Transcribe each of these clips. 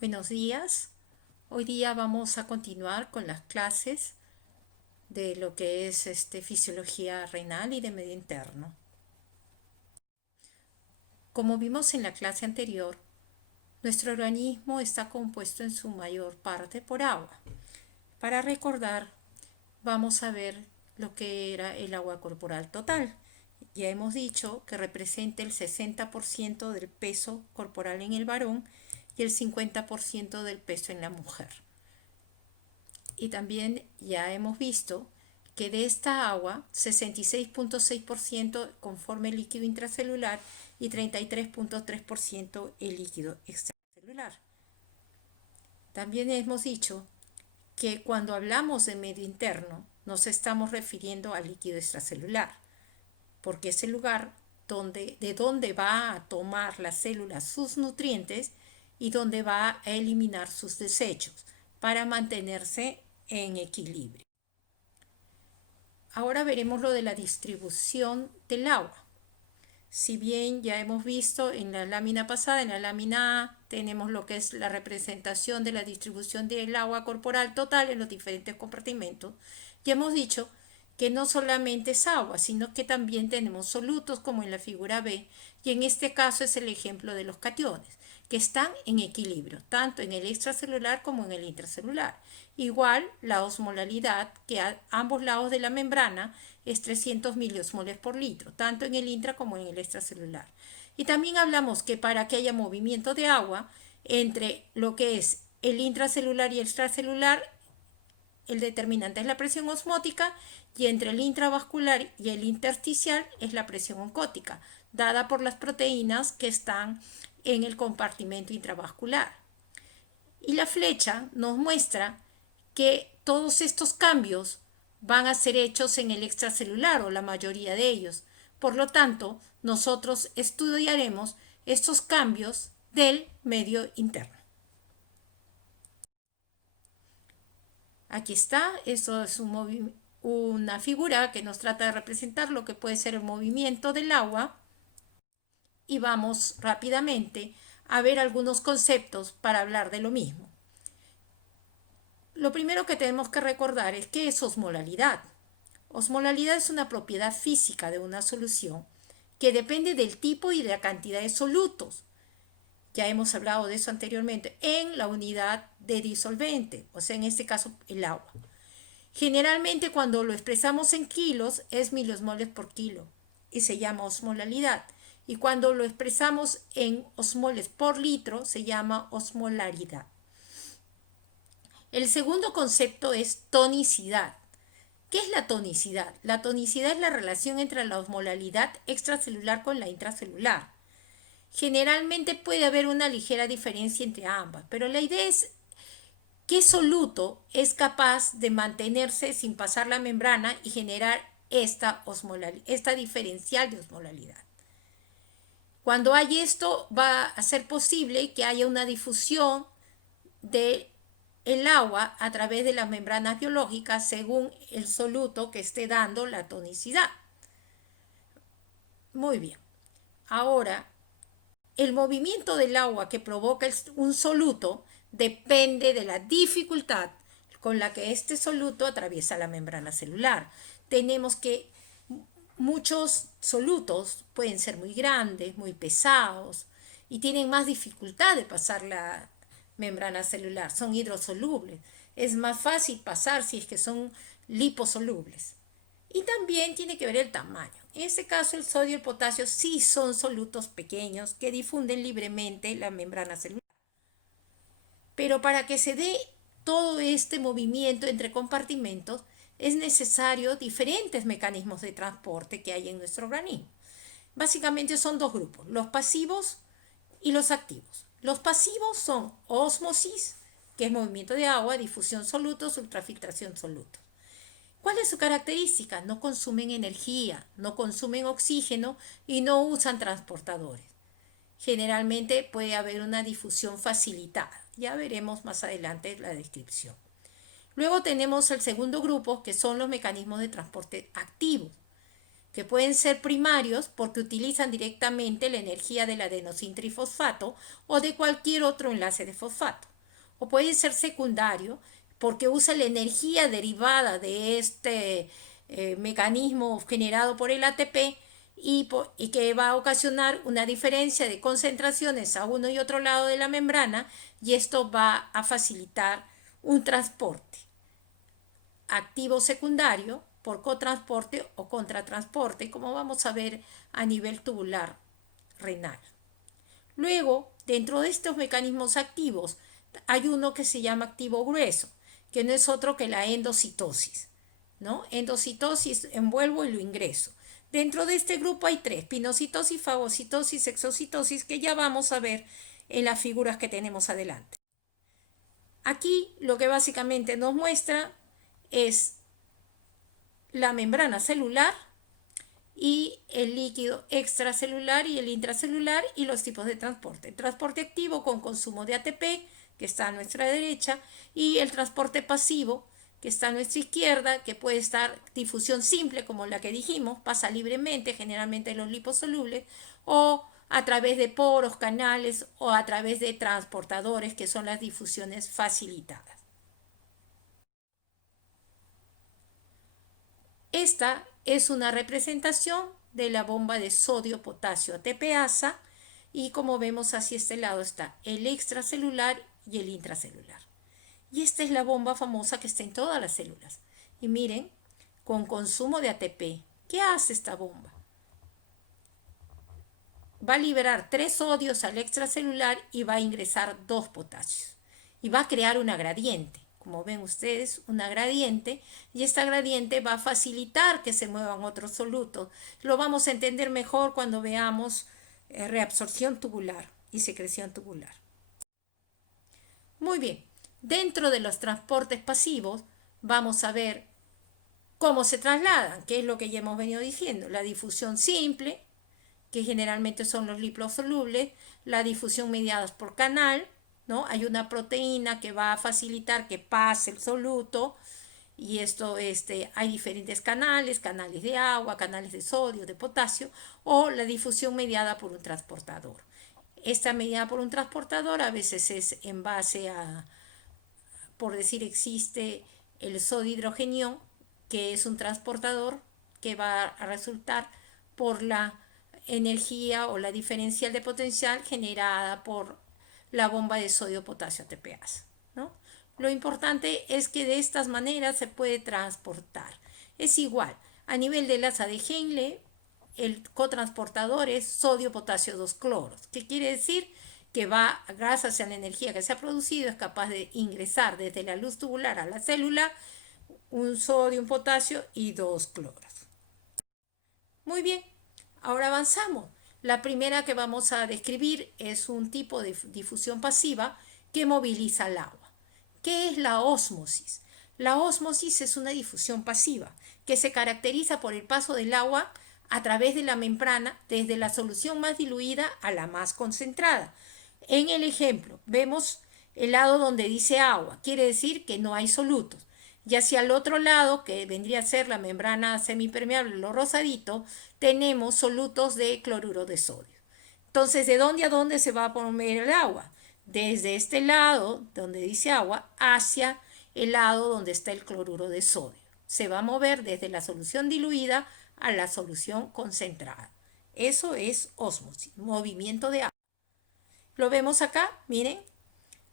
Buenos días. Hoy día vamos a continuar con las clases de lo que es fisiología renal y de medio interno. Como vimos en la clase anterior, nuestro organismo está compuesto en su mayor parte por agua. Para recordar, vamos a ver lo que era el agua corporal total. Ya hemos dicho que representa el 60% del peso corporal en el varón y el 50% del peso en la mujer. Y también ya hemos visto que de esta agua, 66.6% conforma el líquido intracelular y 33.3% el líquido extracelular. También hemos dicho que cuando hablamos de medio interno nos estamos refiriendo al líquido extracelular, porque es el lugar de donde va a tomar la célula sus nutrientes y donde va a eliminar sus desechos para mantenerse en equilibrio. Ahora veremos lo de la distribución del agua. Si bien ya hemos visto en la lámina pasada, en la lámina A, tenemos lo que es la representación de la distribución del agua corporal total en los diferentes compartimentos, ya hemos dicho que no solamente es agua, sino que también tenemos solutos como en la figura B, y en este caso es el ejemplo de los cationes, que están en equilibrio, tanto en el extracelular como en el intracelular. Igual la osmolalidad, que a ambos lados de la membrana es 300 miliosmoles por litro, tanto en el intra como en el extracelular. Y también hablamos que para que haya movimiento de agua entre lo que es el intracelular y el extracelular, el determinante es la presión osmótica, y entre el intravascular y el intersticial es la presión oncótica, dada por las proteínas que están en el compartimento intravascular. Y la flecha nos muestra que todos estos cambios van a ser hechos en el extracelular, o la mayoría de ellos. Por lo tanto, nosotros estudiaremos estos cambios del medio interno. Aquí está, eso es una figura que nos trata de representar lo que puede ser el movimiento del agua, y vamos rápidamente a ver algunos conceptos para hablar de lo mismo. Lo primero que tenemos que recordar es qué es osmolalidad. Osmolalidad es una propiedad física de una solución que depende del tipo y de la cantidad de solutos. Ya hemos hablado de eso anteriormente, en la unidad de disolvente, o sea, en este caso el agua. Generalmente cuando lo expresamos en kilos es miliosmoles por kilo y se llama osmolalidad. Y cuando lo expresamos en osmoles por litro se llama osmolaridad. El segundo concepto es tonicidad. ¿Qué es la tonicidad? La tonicidad es la relación entre la osmolalidad extracelular con la intracelular. Generalmente puede haber una ligera diferencia entre ambas, pero la idea es qué soluto es capaz de mantenerse sin pasar la membrana y generar esta diferencial de osmolalidad. Cuando hay esto, va a ser posible que haya una difusión del agua a través de las membranas biológicas según el soluto que esté dando la tonicidad. Muy bien. Ahora, el movimiento del agua que provoca un soluto depende de la dificultad con la que este soluto atraviesa la membrana celular. Tenemos que muchos solutos pueden ser muy grandes, muy pesados y tienen más dificultad de pasar la membrana celular. Son hidrosolubles. Es más fácil pasar si es que son liposolubles. Y también tiene que ver el tamaño. En este caso, el sodio y el potasio sí son solutos pequeños que difunden libremente la membrana celular. Pero para que se dé todo este movimiento entre compartimentos, es necesario diferentes mecanismos de transporte que hay en nuestro organismo. Básicamente son dos grupos, los pasivos y los activos. Los pasivos son ósmosis, que es movimiento de agua, difusión solutos, ultrafiltración solutos. ¿Cuál es su característica? No consumen energía, no consumen oxígeno y no usan transportadores. Generalmente puede haber una difusión facilitada. Ya veremos más adelante la descripción. Luego tenemos el segundo grupo, que son los mecanismos de transporte activos, que pueden ser primarios porque utilizan directamente la energía del adenosin trifosfato o de cualquier otro enlace de fosfato. o puede ser secundario porque usa la energía derivada de este mecanismo generado por el ATP y que va a ocasionar una diferencia de concentraciones a uno y otro lado de la membrana, y esto va a facilitar un transporte activo secundario por cotransporte o contratransporte, como vamos a ver a nivel tubular renal. Luego, dentro de estos mecanismos activos, hay uno que se llama activo grueso, que no es otro que la endocitosis, ¿no? Endocitosis, envuelvo y lo ingreso. Dentro de este grupo hay tres: pinocitosis, fagocitosis, exocitosis, que ya vamos a ver en las figuras que tenemos adelante. Aquí lo que básicamente nos muestra es la membrana celular y el líquido extracelular y el intracelular y los tipos de transporte. El transporte activo con consumo de ATP, que está a nuestra derecha, y el transporte pasivo, que está a nuestra izquierda, que puede estar difusión simple, como la que dijimos, pasa libremente, generalmente en los liposolubles, o a través de poros, canales, o a través de transportadores, que son las difusiones facilitadas. Esta es una representación de la bomba de sodio-potasio ATPasa, y como vemos hacia este lado está el extracelular y el intracelular. Y esta es la bomba famosa que está en todas las células. Y miren, con consumo de ATP, ¿qué hace esta bomba? Va a liberar 3 sodios al extracelular y va a ingresar 2 potasios. Y va a crear una gradiente. Como ven ustedes, una gradiente, y esta gradiente va a facilitar que se muevan otros solutos. Lo vamos a entender mejor cuando veamos reabsorción tubular y secreción tubular. Muy bien, dentro de los transportes pasivos vamos a ver cómo se trasladan, que es lo que ya hemos venido diciendo: la difusión simple, que generalmente son los liposolubles, la difusión mediada por canal, ¿no? Hay una proteína que va a facilitar que pase el soluto, y esto hay diferentes canales, canales de agua, canales de sodio, de potasio, o la difusión mediada por un transportador. Esta mediada por un transportador a veces es en base a, por decir, existe el sodio hidrogenión, que es un transportador que va a resultar por la energía o la diferencial de potencial generada por la bomba de sodio-potasio ATPasa, ¿no? Lo importante es que de estas maneras se puede transportar. Es igual, a nivel de enlaza de Henle, el cotransportador es sodio-potasio 2 cloros, que quiere decir que va, gracias a la energía que se ha producido, es capaz de ingresar desde la luz tubular a la célula un sodio, un potasio y 2 cloros. Muy bien, ahora avanzamos. La primera que vamos a describir es un tipo de difusión pasiva que moviliza el agua. ¿Qué es la ósmosis? La ósmosis es una difusión pasiva que se caracteriza por el paso del agua a través de la membrana desde la solución más diluida a la más concentrada. En el ejemplo vemos el lado donde dice agua, quiere decir que no hay solutos. Y hacia el otro lado, que vendría a ser la membrana semipermeable, lo rosadito, tenemos solutos de cloruro de sodio. Entonces, ¿de dónde a dónde se va a poner el agua? Desde este lado, donde dice agua, hacia el lado donde está el cloruro de sodio. Se va a mover desde la solución diluida a la solución concentrada. Eso es ósmosis, movimiento de agua. Lo vemos acá, miren,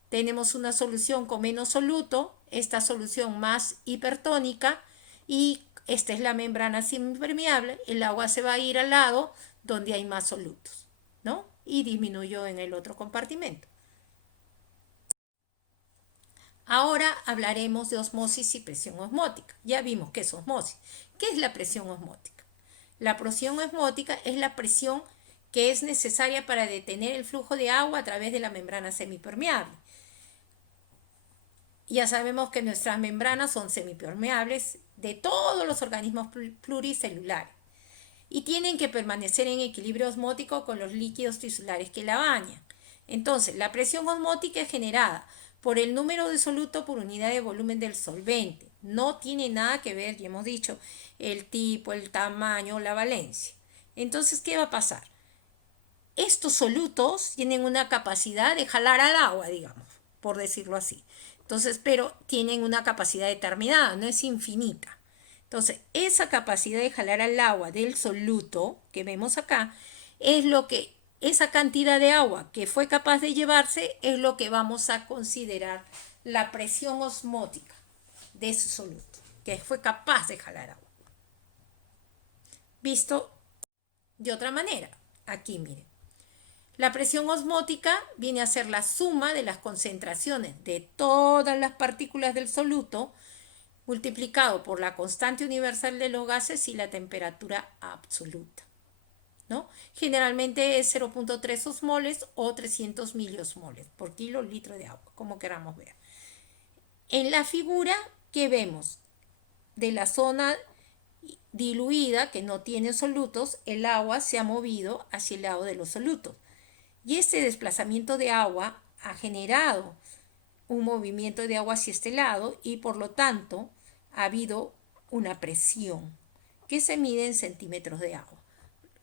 tenemos una solución con menos soluto, esta solución más hipertónica, y esta es la membrana semipermeable. El agua se va a ir al lado donde hay más solutos, ¿no? Y disminuyó en el otro compartimento. Ahora hablaremos de osmosis y presión osmótica. Ya vimos qué es osmosis. ¿Qué es la presión osmótica? La presión osmótica es la presión que es necesaria para detener el flujo de agua a través de la membrana semipermeable. Ya sabemos que nuestras membranas son semipermeables de todos los organismos pluricelulares y tienen que permanecer en equilibrio osmótico con los líquidos tisulares que la bañan. Entonces, la presión osmótica es generada por el número de soluto por unidad de volumen del solvente. No tiene nada que ver, ya hemos dicho, el tipo, el tamaño, la valencia. Entonces, ¿qué va a pasar? Estos solutos tienen una capacidad de jalar al agua, digamos, por decirlo así. Entonces, pero tienen una capacidad determinada, no es infinita. Entonces, esa capacidad de jalar al agua del soluto que vemos acá es lo que, esa cantidad de agua que fue capaz de llevarse es lo que vamos a considerar la presión osmótica de ese soluto, que fue capaz de jalar agua. Visto de otra manera, aquí miren. La presión osmótica viene a ser la suma de las concentraciones de todas las partículas del soluto multiplicado por la constante universal de los gases y la temperatura absoluta, ¿no? Generalmente es 0.3 osmoles o 300 miliosmoles por kilolitro de agua, como queramos ver. En la figura que vemos de la zona diluida que no tiene solutos, el agua se ha movido hacia el lado de los solutos. Y este desplazamiento de agua ha generado un movimiento de agua hacia este lado y por lo tanto ha habido una presión que se mide en centímetros de agua.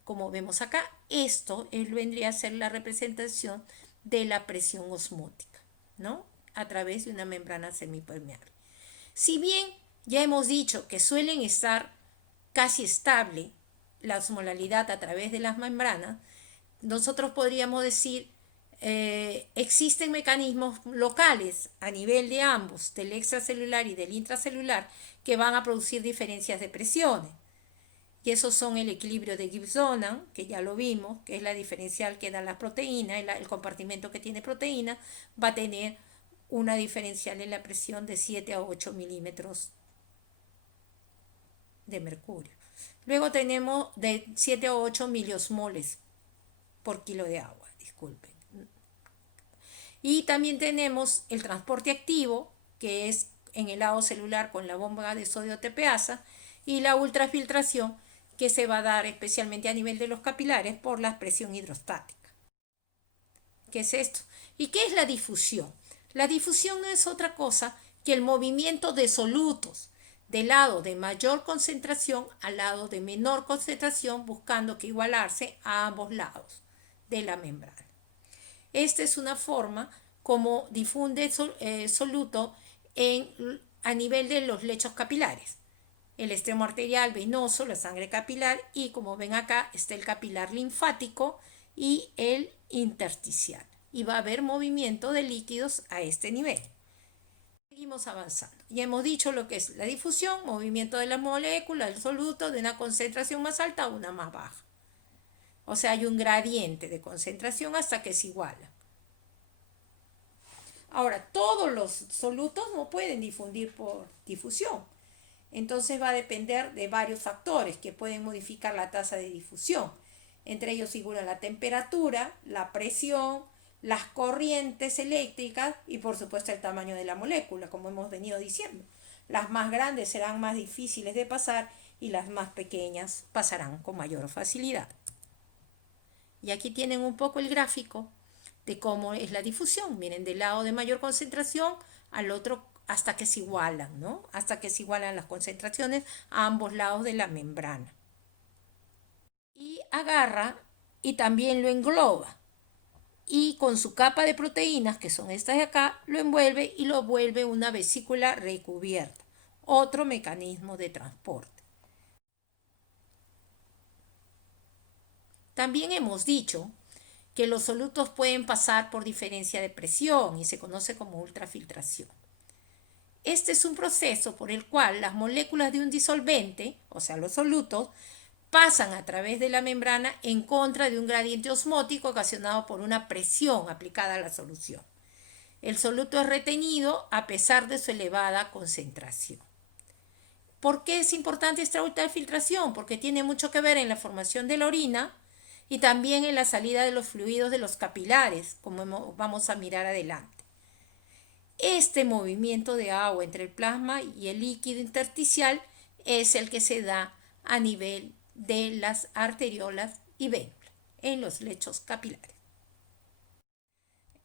Como vemos acá, esto vendría a ser la representación de la presión osmótica, ¿no? A través de una membrana semipermeable. Si bien ya hemos dicho que suelen estar casi estable la osmolaridad a través de las membranas, nosotros podríamos decir existen mecanismos locales a nivel de ambos, del extracelular y del intracelular, que van a producir diferencias de presiones. Y esos son el equilibrio de Gibbs-Donan, que ya lo vimos, que es la diferencial que da la proteína, el compartimento que tiene proteína va a tener una diferencial en la presión de 7 a 8 milímetros de mercurio. Luego tenemos de 7 a 8 miliosmoles por kilo de agua, disculpen. Y también tenemos el transporte activo, que es en el lado celular con la bomba de sodio TPasa, y la ultrafiltración, que se va a dar especialmente a nivel de los capilares por la presión hidrostática. ¿Qué es esto? ¿Y qué es la difusión? La difusión no es otra cosa que el movimiento de solutos del lado de mayor concentración al lado de menor concentración, buscando que igualarse a ambos lados de la membrana. Esta es una forma como difunde soluto a nivel de los lechos capilares. El extremo arterial, venoso, la sangre capilar y como ven acá está el capilar linfático y el intersticial. Y va a haber movimiento de líquidos a este nivel. Seguimos avanzando. Ya hemos dicho lo que es la difusión, movimiento de las moléculas, el soluto de una concentración más alta a una más baja. O sea, hay un gradiente de concentración hasta que se iguala. Ahora, todos los solutos no pueden difundir por difusión. Entonces va a depender de varios factores que pueden modificar la tasa de difusión. Entre ellos figuran la temperatura, la presión, las corrientes eléctricas y por supuesto el tamaño de la molécula, como hemos venido diciendo. Las más grandes serán más difíciles de pasar y las más pequeñas pasarán con mayor facilidad. Y aquí tienen un poco el gráfico de cómo es la difusión. Miren, del lado de mayor concentración al otro hasta que se igualan, ¿no? Hasta que se igualan las concentraciones a ambos lados de la membrana. Y agarra y también lo engloba. Y con su capa de proteínas, que son estas de acá, lo envuelve y lo vuelve una vesícula recubierta. Otro mecanismo de transporte. También hemos dicho que los solutos pueden pasar por diferencia de presión y se conoce como ultrafiltración. Este es un proceso por el cual las moléculas de un disolvente, o sea los solutos, pasan a través de la membrana en contra de un gradiente osmótico ocasionado por una presión aplicada a la solución. El soluto es retenido a pesar de su elevada concentración. ¿Por qué es importante esta ultrafiltración? Porque tiene mucho que ver en la formación de la orina y también en la salida de los fluidos de los capilares, como vamos a mirar adelante. Este movimiento de agua entre el plasma y el líquido intersticial es el que se da a nivel de las arteriolas y vénulas en los lechos capilares.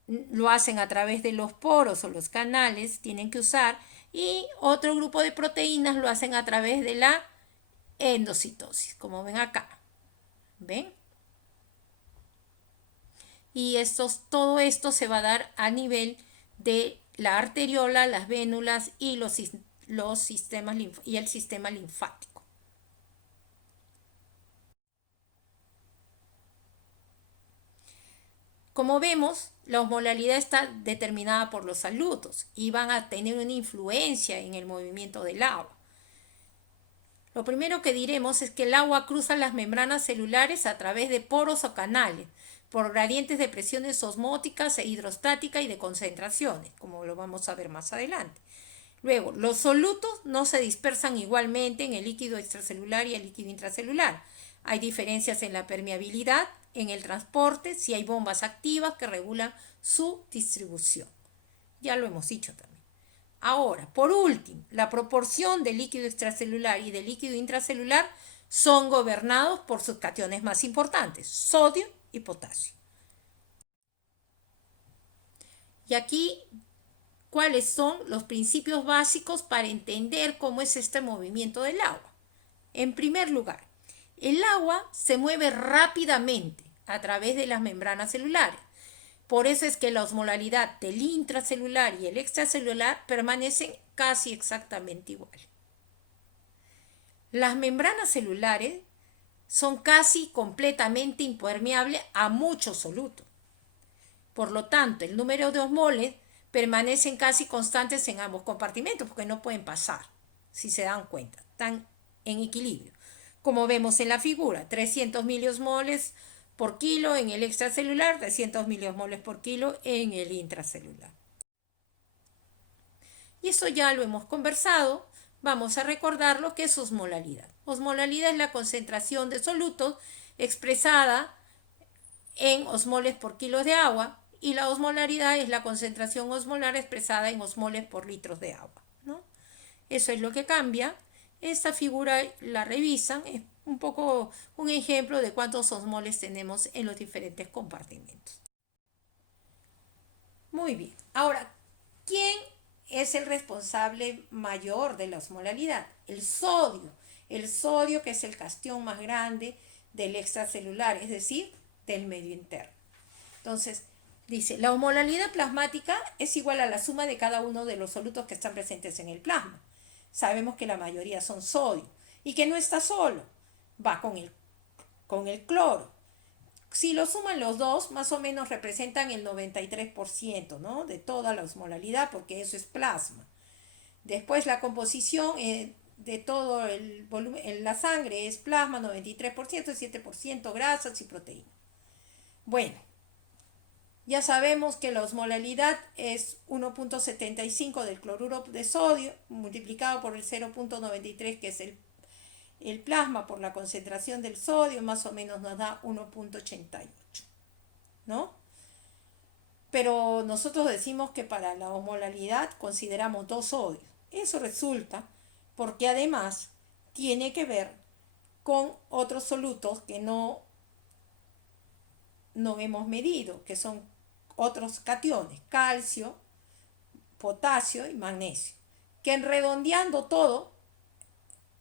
Lo hacen a través de los poros o los canales, tienen que usar, y otro grupo de proteínas lo hacen a través de la endocitosis, como ven acá. ¿Ven? Y todo esto se va a dar a nivel de la arteriola, las vénulas y el sistema linfático. Como vemos, la osmolalidad está determinada por los solutos y van a tener una influencia en el movimiento del agua. Lo primero que diremos es que el agua cruza las membranas celulares a través de poros o canales, por gradientes de presiones osmóticas e hidrostáticas y de concentraciones, como lo vamos a ver más adelante. Luego, los solutos no se dispersan igualmente en el líquido extracelular y el líquido intracelular. Hay diferencias en la permeabilidad, en el transporte, si hay bombas activas que regulan su distribución. Ya lo hemos dicho también. Ahora, por último, la proporción de líquido extracelular y de líquido intracelular son gobernados por sus cationes más importantes, sodio y potasio. Y aquí, ¿cuáles son los principios básicos para entender cómo es este movimiento del agua? En primer lugar, el agua se mueve rápidamente a través de las membranas celulares. Por eso es que la osmolalidad del intracelular y el extracelular permanecen casi exactamente igual. Las membranas celulares son casi completamente impermeables a muchos solutos. Por lo tanto, el número de osmoles permanecen casi constantes en ambos compartimentos porque no pueden pasar, si se dan cuenta, están en equilibrio. Como vemos en la figura, 300 miliosmoles por kilo en el extracelular, 300 miliosmoles por kilo en el intracelular. Y eso ya lo hemos conversado. Vamos a recordar lo que es osmolalidad. Osmolalidad es la concentración de solutos expresada en osmoles por kilos de agua, y la osmolaridad es la concentración osmolar expresada en osmoles por litros de agua, ¿no? Eso es lo que cambia. Esta figura la revisan, es un poco un ejemplo de cuántos osmoles tenemos en los diferentes compartimentos. Muy bien. Ahora, ¿quién es el responsable mayor de la osmolalidad? El sodio. El sodio, que es el castión más grande del extracelular, es decir, del medio interno. Entonces, dice, la osmolalidad plasmática es igual a la suma de cada uno de los solutos que están presentes en el plasma. Sabemos que la mayoría son sodio y que no está solo, va con el cloro. Si lo suman los dos, más o menos representan el 93%, ¿no?, de toda la osmolalidad, porque eso es plasma. Después la composición de todo el volumen en la sangre es plasma, 93%, 7% grasas y proteínas. Bueno, ya sabemos que la osmolalidad es 1.75 del cloruro de sodio multiplicado por el 0.93, que es el plasma, por la concentración del sodio, más o menos nos da 1.88, ¿no? Pero nosotros decimos que para la osmolalidad consideramos 2 sodios. Eso resulta porque además tiene que ver con otros solutos que no hemos medido, que son otros cationes, calcio, potasio y magnesio, que redondeando todo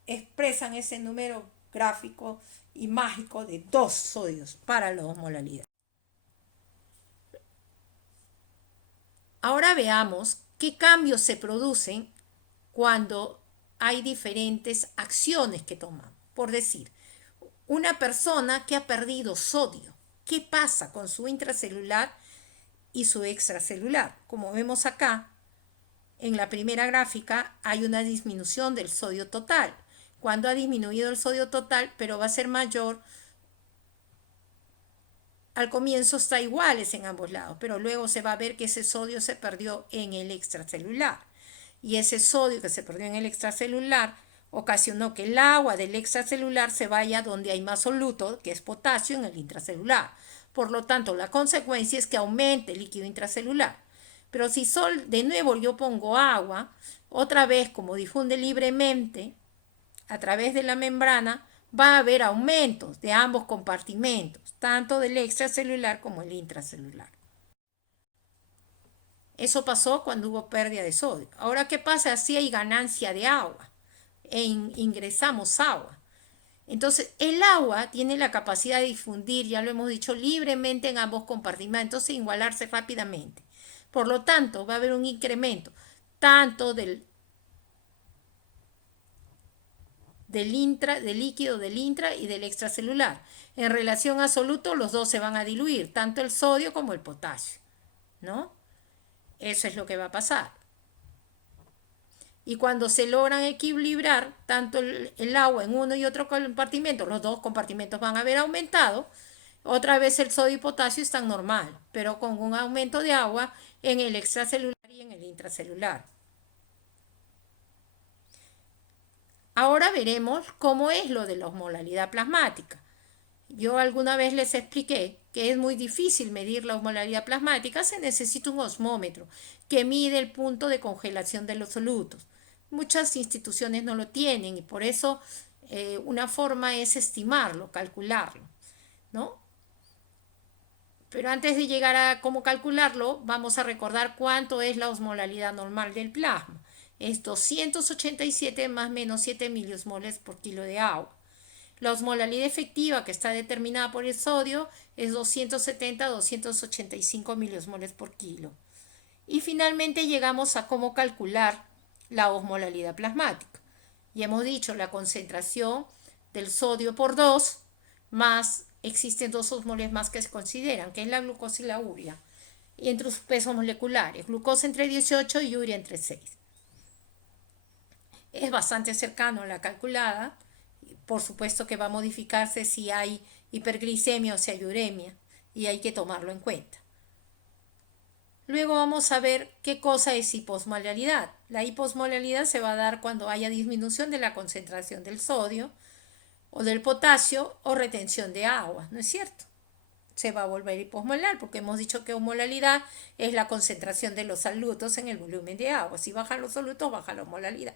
expresan ese número gráfico y mágico de 2 sodios para la osmolalidad. Ahora veamos qué cambios se producen cuando hay diferentes acciones que toman. Por decir, una persona que ha perdido sodio, ¿qué pasa con su intracelular y su extracelular? Como vemos acá, en la primera gráfica hay una disminución del sodio total. Cuando ha disminuido el sodio total, pero va a ser mayor, al comienzo está iguales en ambos lados, pero luego se va a ver que ese sodio se perdió en el extracelular. Y ese sodio que se perdió en el extracelular ocasionó que el agua del extracelular se vaya donde hay más soluto, que es potasio, en el intracelular. Por lo tanto, la consecuencia es que aumente el líquido intracelular. Pero si de nuevo yo pongo agua, otra vez como difunde libremente a través de la membrana, va a haber aumentos de ambos compartimentos, tanto del extracelular como el intracelular. Eso pasó cuando hubo pérdida de sodio. Ahora, ¿qué pasa si hay ganancia de agua e ingresamos agua? Entonces, el agua tiene la capacidad de difundir, ya lo hemos dicho, libremente en ambos compartimentos e igualarse rápidamente. Por lo tanto, va a haber un incremento tanto del líquido del intra y del extracelular. En relación absoluto, los dos se van a diluir, tanto el sodio como el potasio, ¿no? Eso es lo que va a pasar. Y cuando se logran equilibrar tanto el agua en uno y otro compartimento, los dos compartimentos van a haber aumentado, otra vez el sodio y potasio están normal, pero con un aumento de agua en el extracelular y en el intracelular. Ahora veremos cómo es lo de la osmolaridad plasmática. Yo alguna vez les expliqué que es muy difícil medir la osmolaridad plasmática, se necesita un osmómetro que mide el punto de congelación de los solutos. Muchas instituciones no lo tienen y por eso una forma es estimarlo, calcularlo, ¿no? Pero antes de llegar a cómo calcularlo, vamos a recordar cuánto es la osmolaridad normal del plasma. Es 287 más menos 7 miliosmoles por kilo de agua. La osmolaridad efectiva que está determinada por el sodio es 270 a 285 miliosmoles por kilo. Y finalmente llegamos a cómo calcular la osmolaridad plasmática. Y hemos dicho la concentración del sodio por 2 más existen dos osmoles más que se consideran, que es la glucosa y la urea, y entre sus pesos moleculares, glucosa entre 18 y urea entre 6. Es bastante cercano a la calculada, por supuesto que va a modificarse si hay hiperglicemia o si hay uremia, y hay que tomarlo en cuenta. Luego vamos a ver qué cosa es hiposmolaridad. La hiposmolaridad se va a dar cuando haya disminución de la concentración del sodio o del potasio o retención de agua, ¿no es cierto? Se va a volver hiposmolar porque hemos dicho que osmolaridad es la concentración de los solutos en el volumen de agua. Si bajan los solutos, baja la osmolaridad.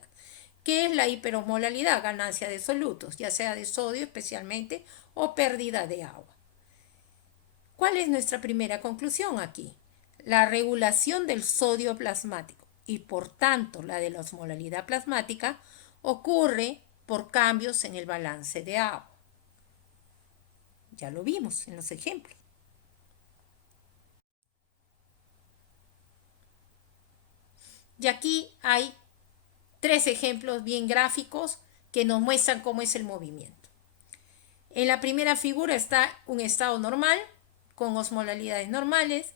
¿Qué es la hiperosmolaridad? Ganancia de solutos, ya sea de sodio especialmente o pérdida de agua. ¿Cuál es nuestra primera conclusión aquí? La regulación del sodio plasmático y por tanto la de la osmolaridad plasmática ocurre por cambios en el balance de agua. Ya lo vimos en los ejemplos. Y aquí hay 3 ejemplos bien gráficos que nos muestran cómo es el movimiento. En la primera figura está un estado normal, con osmolaridades normales,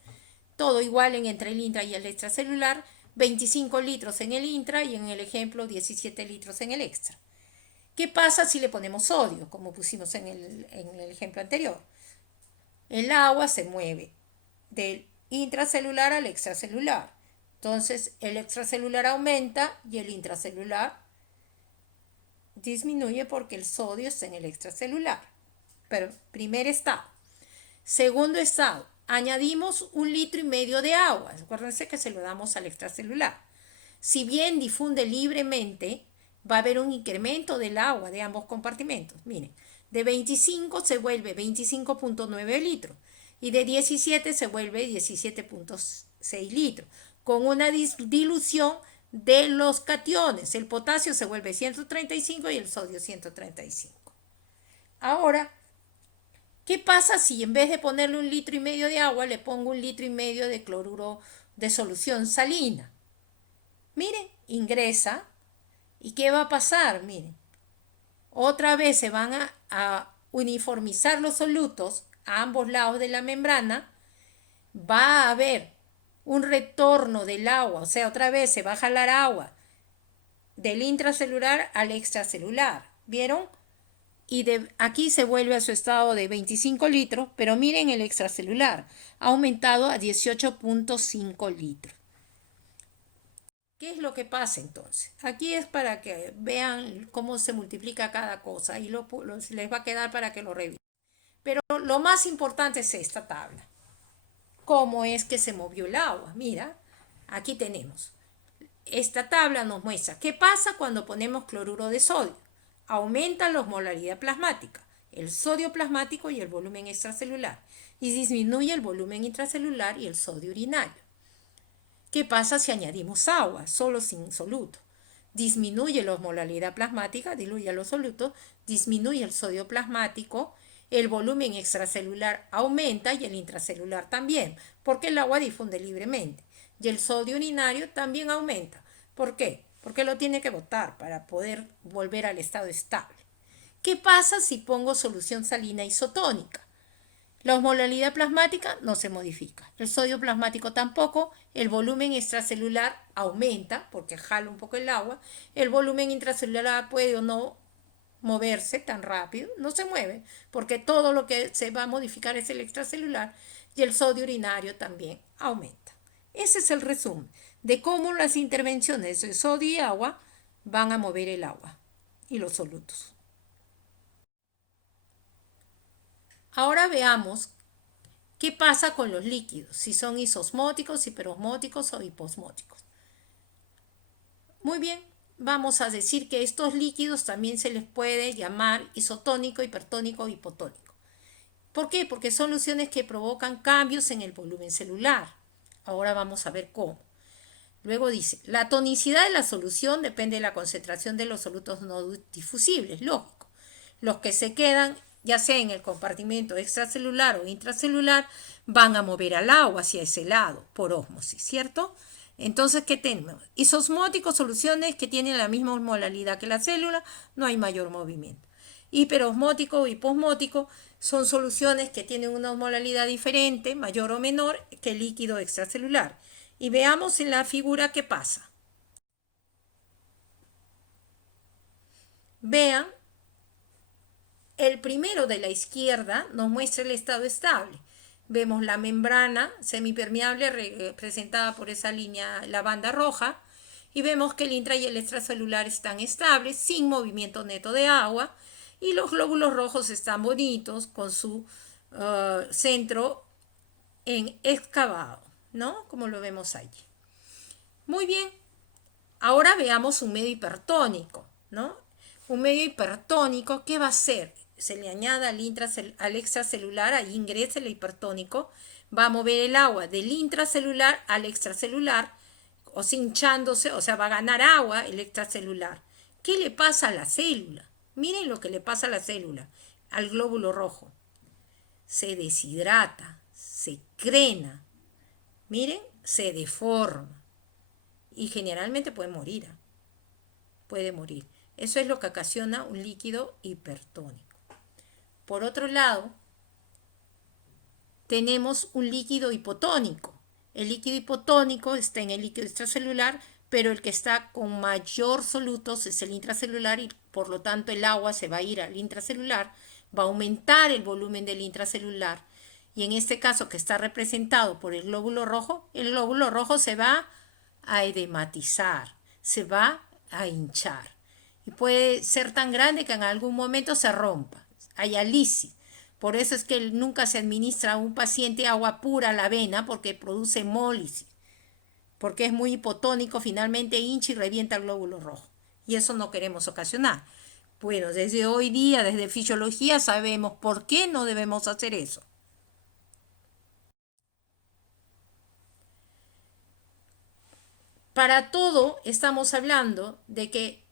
todo igual entre el intra y el extracelular, 25 litros en el intra y en el ejemplo 17 litros en el extra. ¿Qué pasa si le ponemos sodio, como pusimos en el ejemplo anterior? El agua se mueve del intracelular al extracelular. Entonces el extracelular aumenta y el intracelular disminuye porque el sodio está en el extracelular. Pero primer estado. Segundo estado, añadimos 1,5 litros de agua. Acuérdense que se lo damos al extracelular. Si bien difunde libremente, va a haber un incremento del agua de ambos compartimentos. Miren, de 25 se vuelve 25.9 litros y de 17 se vuelve 17.6 litros, con una dilución de los cationes. El potasio se vuelve 135 y el sodio 135. Ahora, ¿qué pasa si en vez de ponerle 1,5 litros de agua le pongo 1,5 litros de cloruro de solución salina? Miren, ingresa. ¿Y qué va a pasar? Miren, otra vez se van a uniformizar los solutos a ambos lados de la membrana. Va a haber un retorno del agua, o sea, otra vez se va a jalar agua del intracelular al extracelular. ¿Vieron? Y aquí se vuelve a su estado de 25 litros, pero miren el extracelular, ha aumentado a 18.5 litros. ¿Qué es lo que pasa entonces? Aquí es para que vean cómo se multiplica cada cosa y les va a quedar para que lo revisen. Pero lo más importante es esta tabla. ¿Cómo es que se movió el agua? Mira, aquí tenemos. Esta tabla nos muestra qué pasa cuando ponemos cloruro de sodio. Aumenta la osmolaridad plasmática, el sodio plasmático y el volumen extracelular, y disminuye el volumen intracelular y el sodio urinario. ¿Qué pasa si añadimos agua, solo sin soluto? Disminuye la osmolaridad plasmática, diluye los solutos, disminuye el sodio plasmático, el volumen extracelular aumenta y el intracelular también, porque el agua difunde libremente. y el sodio urinario también aumenta. ¿Por qué? Porque lo tiene que botar para poder volver al estado estable. ¿Qué pasa si pongo solución salina isotónica? La osmolalidad plasmática no se modifica, el sodio plasmático tampoco, el volumen extracelular aumenta porque jala un poco el agua, el volumen intracelular puede o no moverse tan rápido, no se mueve, porque todo lo que se va a modificar es el extracelular y el sodio urinario también aumenta. Ese es el resumen de cómo las intervenciones de sodio y agua van a mover el agua y los solutos. Ahora veamos qué pasa con los líquidos, si son isosmóticos, hiperosmóticos o hiposmóticos. Muy bien, vamos a decir que estos líquidos también se les puede llamar isotónico, hipertónico o hipotónico. ¿Por qué? Porque son soluciones que provocan cambios en el volumen celular. Ahora vamos a ver cómo. Luego dice, la tonicidad de la solución depende de la concentración de los solutos no difusibles, lógico. Los que se quedan, ya sea en el compartimento extracelular o intracelular, van a mover al agua hacia ese lado, por ósmosis, ¿cierto? Entonces, ¿qué tenemos? Isosmóticos, soluciones que tienen la misma osmolalidad que la célula, no hay mayor movimiento. Hiperosmótico o hiposmótico son soluciones que tienen una osmolalidad diferente, mayor o menor, que el líquido extracelular. Y veamos en la figura qué pasa. Vean, el primero de la izquierda nos muestra el estado estable. Vemos la membrana semipermeable representada por esa línea, la banda roja, y vemos que el intra y el extracelular están estables, sin movimiento neto de agua, y los glóbulos rojos están bonitos con su centro en excavado, ¿no? Como lo vemos allí. Muy bien, ahora veamos un medio hipertónico, ¿no? Un medio hipertónico, ¿qué va a hacer? Se le añade al extracelular, ahí ingresa el hipertónico, va a mover el agua del intracelular al extracelular, o sea, hinchándose, o sea, va a ganar agua el extracelular. ¿Qué le pasa a la célula? Miren lo que le pasa a la célula, al glóbulo rojo. Se deshidrata, se crena, miren, se deforma y generalmente puede morir. Puede morir. Eso es lo que ocasiona un líquido hipertónico. Por otro lado, tenemos un líquido hipotónico. El líquido hipotónico está en el líquido extracelular, pero el que está con mayor solutos es el intracelular y por lo tanto el agua se va a ir al intracelular, va a aumentar el volumen del intracelular y en este caso que está representado por el glóbulo rojo se va a edematizar, se va a hinchar y puede ser tan grande que en algún momento se rompa, haya lisis. Por eso es que nunca se administra a un paciente agua pura a la vena porque produce hemólisis, porque es muy hipotónico, finalmente hincha y revienta el glóbulo rojo. Y eso no queremos ocasionar. Bueno, desde hoy día, desde fisiología, sabemos por qué no debemos hacer eso. Para todo estamos hablando de que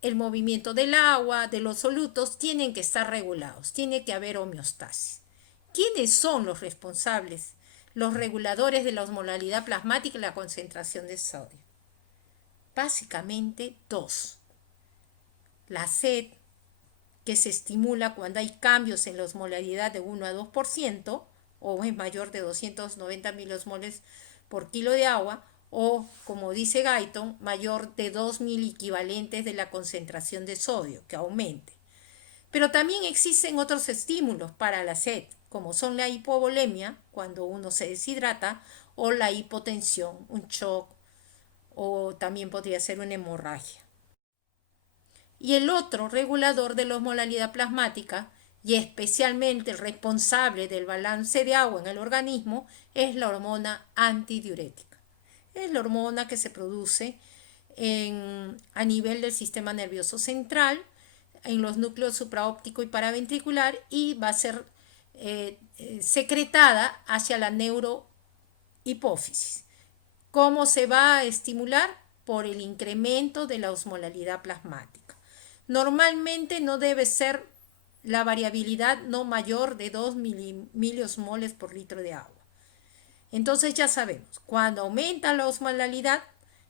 el movimiento del agua, de los solutos, tienen que estar regulados, tiene que haber homeostasis. ¿Quiénes son los responsables, los reguladores de la osmolalidad plasmática y la concentración de sodio? Básicamente dos. La sed, que se estimula cuando hay cambios en la osmolalidad de 1 a 2% o es mayor de 290 miliosmoles por kilo de agua, o, como dice Guyton, mayor de 2.000 equivalentes de la concentración de sodio, que aumente. Pero también existen otros estímulos para la sed, como son la hipovolemia, cuando uno se deshidrata, o la hipotensión, un shock, o también podría ser una hemorragia. Y el otro regulador de la osmolalidad plasmática, y especialmente el responsable del balance de agua en el organismo, es la hormona antidiurética. Es la hormona que se produce a nivel del sistema nervioso central, en los núcleos supraóptico y paraventricular, y va a ser secretada hacia la neurohipófisis. ¿Cómo se va a estimular? Por el incremento de la osmolalidad plasmática. Normalmente no debe ser la variabilidad no mayor de 2 miliosmoles por litro de agua. Entonces ya sabemos, cuando aumenta la osmolalidad,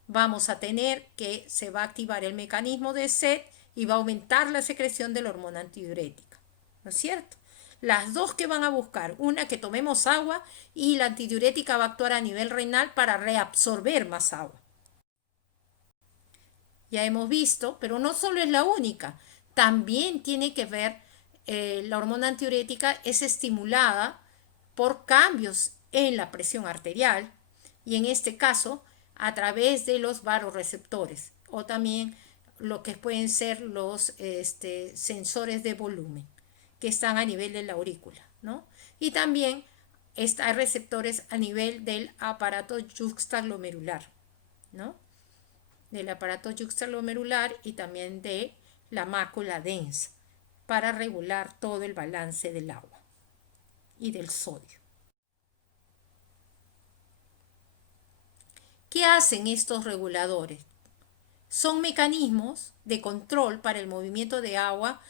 vamos a tener que se va a activar el mecanismo de sed y va a aumentar la secreción de la hormona antidiurética, ¿no es cierto? Las dos que van a buscar, una que tomemos agua y la antidiurética va a actuar a nivel renal para reabsorber más agua. Ya hemos visto, pero no solo es la única, también tiene que ver, la hormona antidiurética es estimulada por cambios en la presión arterial y en este caso a través de los vasoreceptores o también lo que pueden ser los sensores de volumen que están a nivel de la aurícula, ¿no? Y también hay receptores a nivel del aparato yuxtaglomerular, ¿no? Del aparato yuxtaglomerular y también de la mácula densa para regular todo el balance del agua y del sodio. ¿Qué hacen estos reguladores? Son mecanismos de control para el movimiento de agua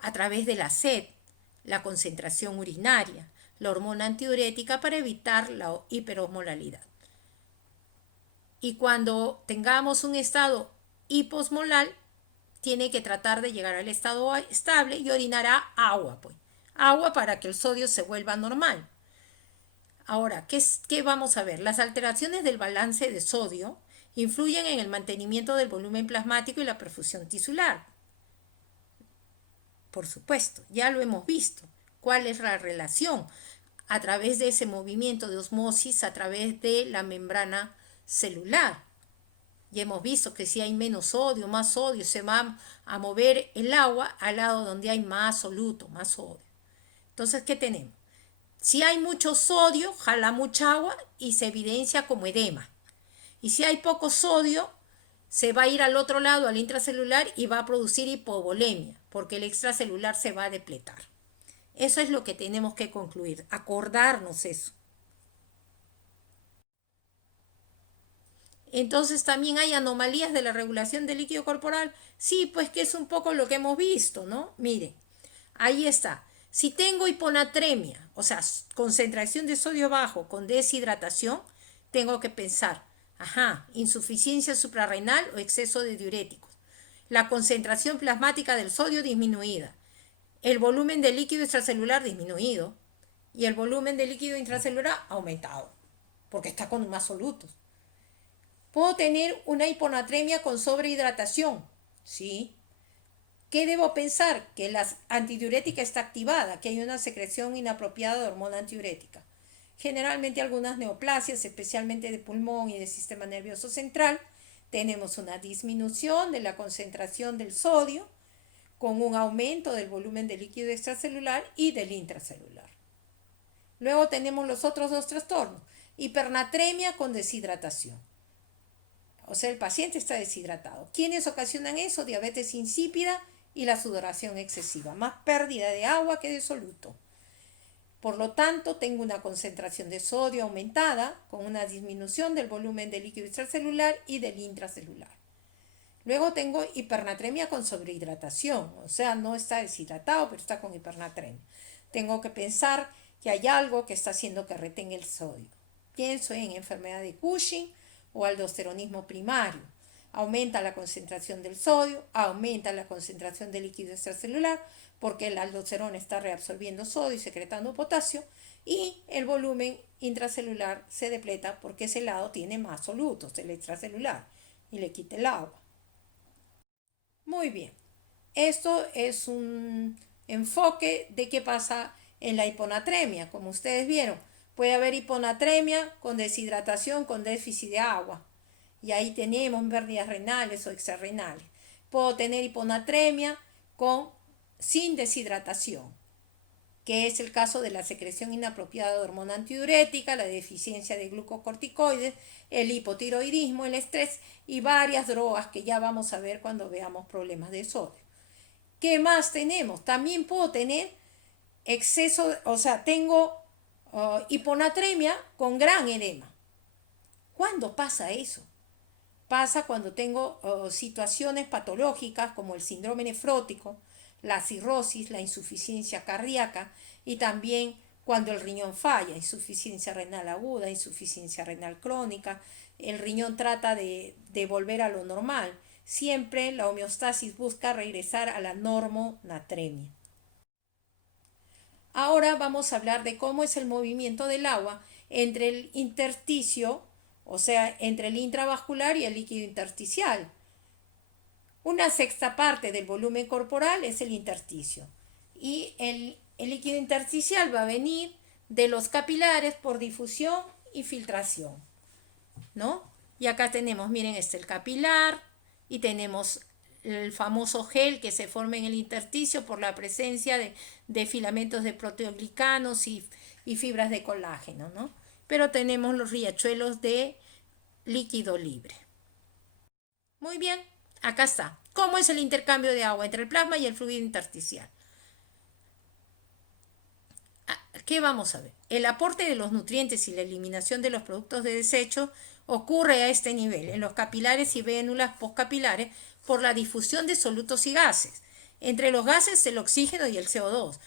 a través de la sed, la concentración urinaria, la hormona antidiurética para evitar la hiperosmolalidad. Y cuando tengamos un estado hiposmolar, tiene que tratar de llegar al estado estable y orinará agua, pues. Agua para que el sodio se vuelva normal. Ahora, ¿qué vamos a ver? Las alteraciones del balance de sodio influyen en el mantenimiento del volumen plasmático y la perfusión tisular. Por supuesto, ya lo hemos visto. ¿Cuál es la relación? A través de ese movimiento de osmosis, a través de la membrana celular. Ya hemos visto que si hay menos sodio, más sodio, se va a mover el agua al lado donde hay más soluto, más sodio. Entonces, ¿qué tenemos? Si hay mucho sodio, jala mucha agua y se evidencia como edema. Y si hay poco sodio, se va a ir al otro lado, al intracelular, y va a producir hipovolemia, porque el extracelular se va a depletar. Eso es lo que tenemos que concluir, acordarnos eso. Entonces también hay anomalías de la regulación del líquido corporal. Sí, pues que es un poco lo que hemos visto, ¿no? Miren, ahí está. Si tengo hiponatremia, o sea, concentración de sodio bajo con deshidratación, tengo que pensar, ajá, insuficiencia suprarrenal o exceso de diuréticos. La concentración plasmática del sodio disminuida. El volumen de líquido extracelular disminuido. Y el volumen de líquido intracelular aumentado, porque está con más solutos. Puedo tener una hiponatremia con sobrehidratación, ¿sí? ¿Qué debo pensar? Que la antidiurética está activada, que hay una secreción inapropiada de hormona antidiurética. Generalmente algunas neoplasias, especialmente de pulmón y del sistema nervioso central, tenemos una disminución de la concentración del sodio con un aumento del volumen de líquido extracelular y del intracelular. Luego tenemos los otros dos trastornos, hipernatremia con deshidratación. O sea, el paciente está deshidratado. ¿Quiénes ocasionan eso? Diabetes insípida y la sudoración excesiva. Más pérdida de agua que de soluto. Por lo tanto, tengo una concentración de sodio aumentada con una disminución del volumen de líquido extracelular y del intracelular. Luego tengo hipernatremia con sobrehidratación. O sea, no está deshidratado, pero está con hipernatremia. Tengo que pensar que hay algo que está haciendo que retenga el sodio. Pienso en enfermedad de Cushing o aldosteronismo primario. Aumenta la concentración del sodio, aumenta la concentración de líquido extracelular, porque el aldosterona está reabsorbiendo sodio y secretando potasio, y el volumen intracelular se depleta porque ese lado tiene más solutos, el extracelular, y le quita el agua. Muy bien, esto es un enfoque de qué pasa en la hiponatremia. Como ustedes vieron, puede haber hiponatremia con deshidratación, con déficit de agua. Y ahí tenemos pérdidas renales o extrarrenales. Puedo tener hiponatremia sin deshidratación, que es el caso de la secreción inapropiada de hormona antidiurética, la deficiencia de glucocorticoides, el hipotiroidismo, el estrés y varias drogas que ya vamos a ver cuando veamos problemas de sodio. ¿Qué más tenemos? También puedo tener exceso, o sea, tengo hiponatremia con gran edema. ¿Cuándo pasa eso? Pasa cuando tengo situaciones patológicas como el síndrome nefrótico, la cirrosis, la insuficiencia cardíaca y también cuando el riñón falla, insuficiencia renal aguda, insuficiencia renal crónica, el riñón trata de volver a lo normal. Siempre la homeostasis busca regresar a la normonatremia. Ahora vamos a hablar de cómo es el movimiento del agua entre el intersticio, o sea, entre el intravascular y el líquido intersticial. Una sexta parte del volumen corporal es el intersticio. Y el líquido intersticial va a venir de los capilares por difusión y filtración, ¿no? Y acá tenemos, miren, el capilar y tenemos el famoso gel que se forma en el intersticio por la presencia de filamentos de proteoglicanos y fibras de colágeno, ¿no? Pero tenemos los riachuelos de líquido libre. Muy bien, acá está. ¿Cómo es el intercambio de agua entre el plasma y el fluido intersticial? ¿Qué vamos a ver? El aporte de los nutrientes y la eliminación de los productos de desecho ocurre a este nivel, en los capilares y vénulas postcapilares, por la difusión de solutos y gases. Entre los gases, el oxígeno y el CO2.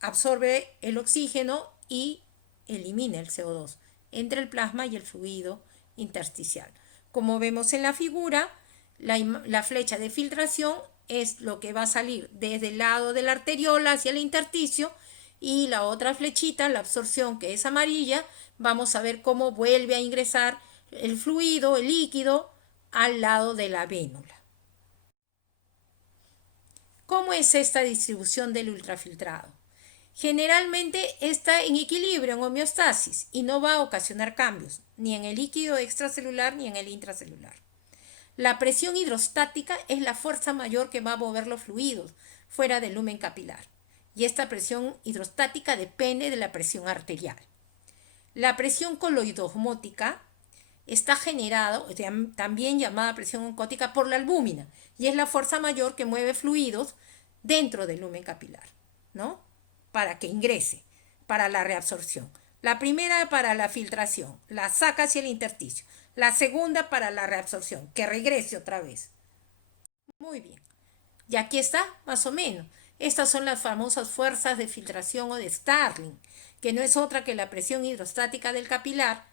Absorbe el oxígeno y elimina el CO2 entre el plasma y el fluido intersticial. Como vemos en la figura, la flecha de filtración es lo que va a salir desde el lado de la arteriola hacia el intersticio, y la otra flechita, la absorción, que es amarilla, vamos a ver cómo vuelve a ingresar el fluido, el líquido, al lado de la vénula. ¿Cómo es esta distribución del ultrafiltrado? Generalmente está en equilibrio, en homeostasis, y no va a ocasionar cambios, ni en el líquido extracelular ni en el intracelular. La presión hidrostática es la fuerza mayor que va a mover los fluidos fuera del lumen capilar, y esta presión hidrostática depende de la presión arterial. La presión coloidosmótica está generada, también llamada presión oncótica, por la albúmina, y es la fuerza mayor que mueve fluidos dentro del lumen capilar, ¿no? Para que ingrese, para la reabsorción. La primera para la filtración, la saca hacia el intersticio. La segunda para la reabsorción, que regrese otra vez. Muy bien. Y aquí está, más o menos. Estas son las famosas fuerzas de filtración o de Starling, que no es otra que la presión hidrostática del capilar,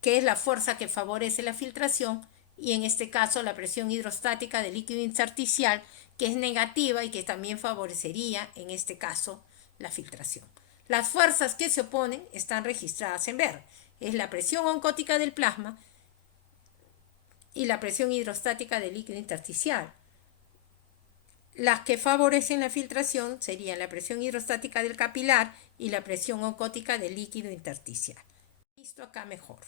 que es la fuerza que favorece la filtración, y en este caso la presión hidrostática del líquido intersticial, que es negativa y que también favorecería, en este caso, la filtración. Las fuerzas que se oponen están registradas en verde. Es la presión oncótica del plasma y la presión hidrostática del líquido intersticial. Las que favorecen la filtración serían la presión hidrostática del capilar y la presión oncótica del líquido intersticial. Listo acá mejor.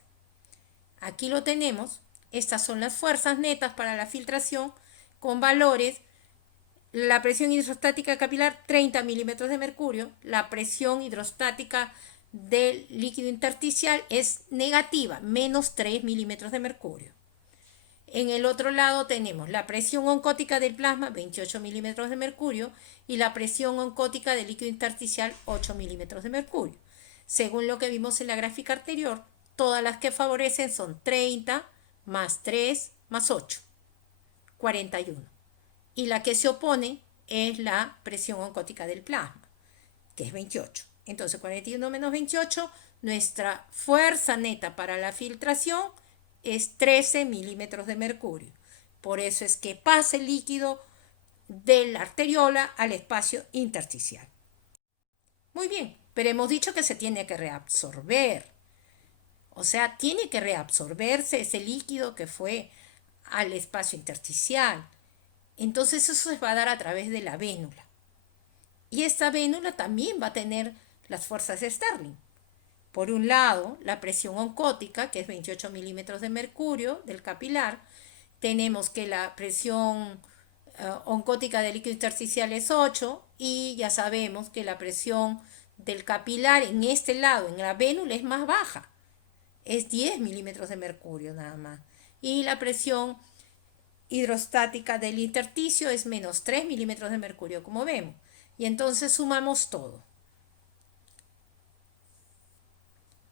Aquí lo tenemos. Estas son las fuerzas netas para la filtración con valores. La presión hidrostática capilar, 30 milímetros de mercurio. La presión hidrostática del líquido intersticial es negativa, menos 3 milímetros de mercurio. En el otro lado tenemos la presión oncótica del plasma, 28 milímetros de mercurio, y la presión oncótica del líquido intersticial, 8 milímetros de mercurio. Según lo que vimos en la gráfica anterior, todas las que favorecen son 30 más 3 más 8, 41. Y la que se opone es la presión oncótica del plasma, que es 28. Entonces 41 menos 28, nuestra fuerza neta para la filtración es 13 milímetros de mercurio. Por eso es que pasa el líquido de la arteriola al espacio intersticial. Muy bien, pero hemos dicho que se tiene que reabsorber. O sea, tiene que reabsorberse ese líquido que fue al espacio intersticial. Entonces eso se va a dar a través de la vénula. Y esta vénula también va a tener las fuerzas de Starling. Por un lado, la presión oncótica, que es 28 milímetros de mercurio del capilar. Tenemos que la presión oncótica del líquido intersticial es 8, y ya sabemos que la presión del capilar en este lado, en la vénula, es más baja. Es 10 milímetros de mercurio nada más. Y la presión hidrostática del intersticio es menos 3 milímetros de mercurio, como vemos. Y entonces sumamos todo.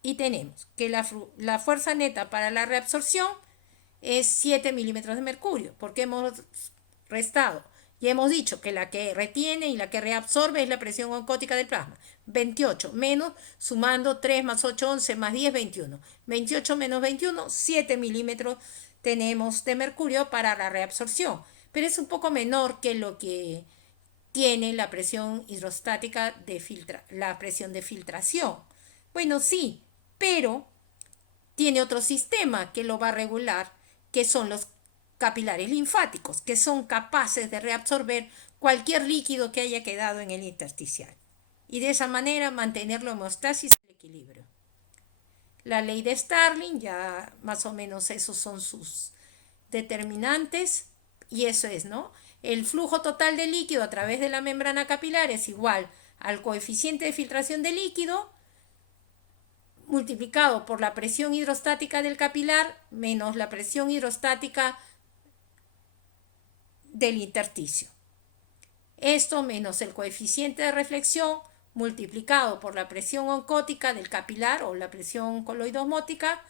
Y tenemos que la fuerza neta para la reabsorción es 7 milímetros de mercurio, porque hemos restado Ya hemos dicho que la que retiene y la que reabsorbe es la presión oncótica del plasma. 28 menos, sumando 3 más 8, 11 más 10, 21. 28 menos 21, 7 milímetros tenemos de mercurio para la reabsorción. Pero es un poco menor que lo que tiene la presión hidrostática la presión de filtración. Bueno, sí, pero tiene otro sistema que lo va a regular, que son los capilares linfáticos, que son capaces de reabsorber cualquier líquido que haya quedado en el intersticial. Y de esa manera mantener la homeostasis y el equilibrio. La ley de Starling, ya más o menos esos son sus determinantes, y eso es, ¿no? El flujo total de líquido a través de la membrana capilar es igual al coeficiente de filtración de líquido multiplicado por la presión hidrostática del capilar menos la presión hidrostática del intersticio. Esto menos el coeficiente de reflexión multiplicado por la presión oncótica del capilar o la presión coloidosmótica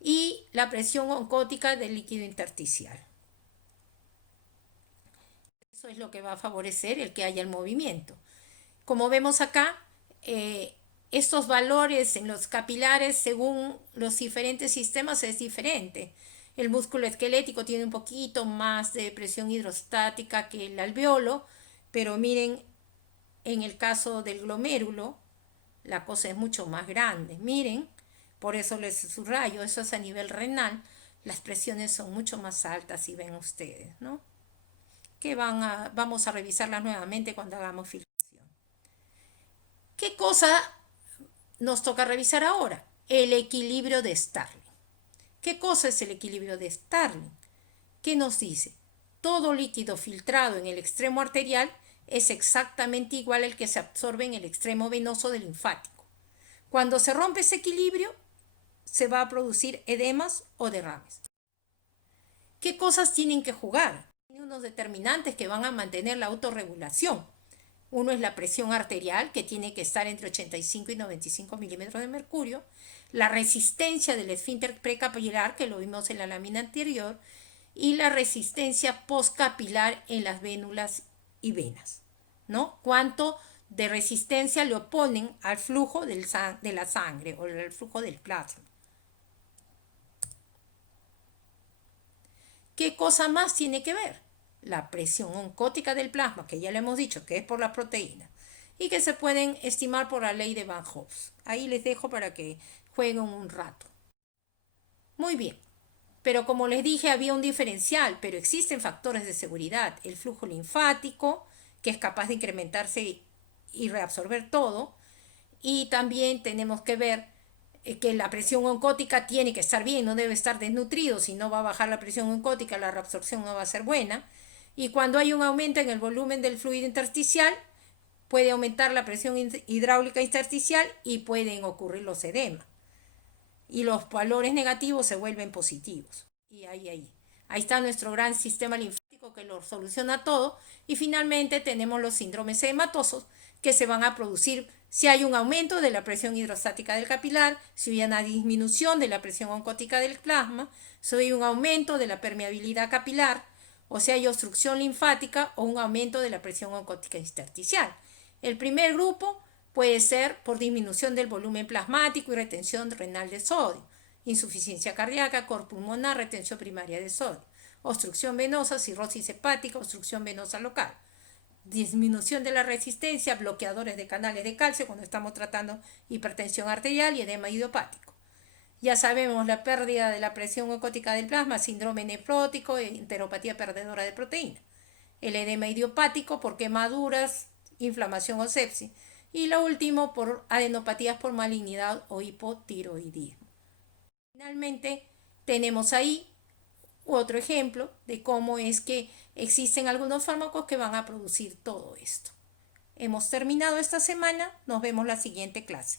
y la presión oncótica del líquido intersticial. Eso es lo que va a favorecer el que haya el movimiento. Como vemos acá, estos valores en los capilares según los diferentes sistemas es diferente. El músculo esquelético tiene un poquito más de presión hidrostática que el alveolo, pero miren, en el caso del glomérulo, la cosa es mucho más grande. Miren, por eso les subrayo, eso es a nivel renal, las presiones son mucho más altas, si ven ustedes, ¿no? Que vamos a revisarlas nuevamente cuando hagamos filtración. ¿Qué cosa nos toca revisar ahora? El equilibrio de Starling. ¿Qué cosa es el equilibrio de Starling? ¿Qué nos dice? Todo líquido filtrado en el extremo arterial es exactamente igual al que se absorbe en el extremo venoso del linfático. Cuando se rompe ese equilibrio, se va a producir edemas o derrames. ¿Qué cosas tienen que jugar? Tiene unos determinantes que van a mantener la autorregulación. Uno es la presión arterial, que tiene que estar entre 85 y 95 milímetros de mercurio, la resistencia del esfínter precapilar, que lo vimos en la lámina anterior, y la resistencia postcapilar en las vénulas y venas, ¿no? Cuánto de resistencia le oponen al flujo de la sangre o al flujo del plasma. ¿Qué cosa más tiene que ver? La presión oncótica del plasma, que ya le hemos dicho que es por las proteínas, y que se pueden estimar por la ley de Van Hoff. Ahí les dejo para que jueguen un rato. Muy bien, pero como les dije había un diferencial, pero existen factores de seguridad. El flujo linfático, que es capaz de incrementarse y reabsorber todo, y también tenemos que ver que la presión oncótica tiene que estar bien, no debe estar desnutrido, si no va a bajar la presión oncótica, la reabsorción no va a ser buena. Y cuando hay un aumento en el volumen del fluido intersticial, puede aumentar la presión hidráulica intersticial y pueden ocurrir los edemas. Y los valores negativos se vuelven positivos. Y ahí está nuestro gran sistema linfático que lo soluciona todo. Y finalmente tenemos los síndromes edematosos que se van a producir si hay un aumento de la presión hidrostática del capilar, si hay una disminución de la presión oncótica del plasma, si hay un aumento de la permeabilidad capilar, o si hay obstrucción linfática o un aumento de la presión oncótica intersticial. El primer grupo puede ser por disminución del volumen plasmático y retención renal de sodio, insuficiencia cardíaca, cor pulmonar, retención primaria de sodio, obstrucción venosa, cirrosis hepática, obstrucción venosa local, disminución de la resistencia, bloqueadores de canales de calcio cuando estamos tratando hipertensión arterial y edema idiopático. Ya sabemos la pérdida de la presión oncótica del plasma, síndrome nefrótico e enteropatía perdedora de proteína. El edema idiopático por quemaduras, inflamación o sepsis. Y lo último por adenopatías por malignidad o hipotiroidismo. Finalmente tenemos ahí otro ejemplo de cómo es que existen algunos fármacos que van a producir todo esto. Hemos terminado esta semana, nos vemos la siguiente clase.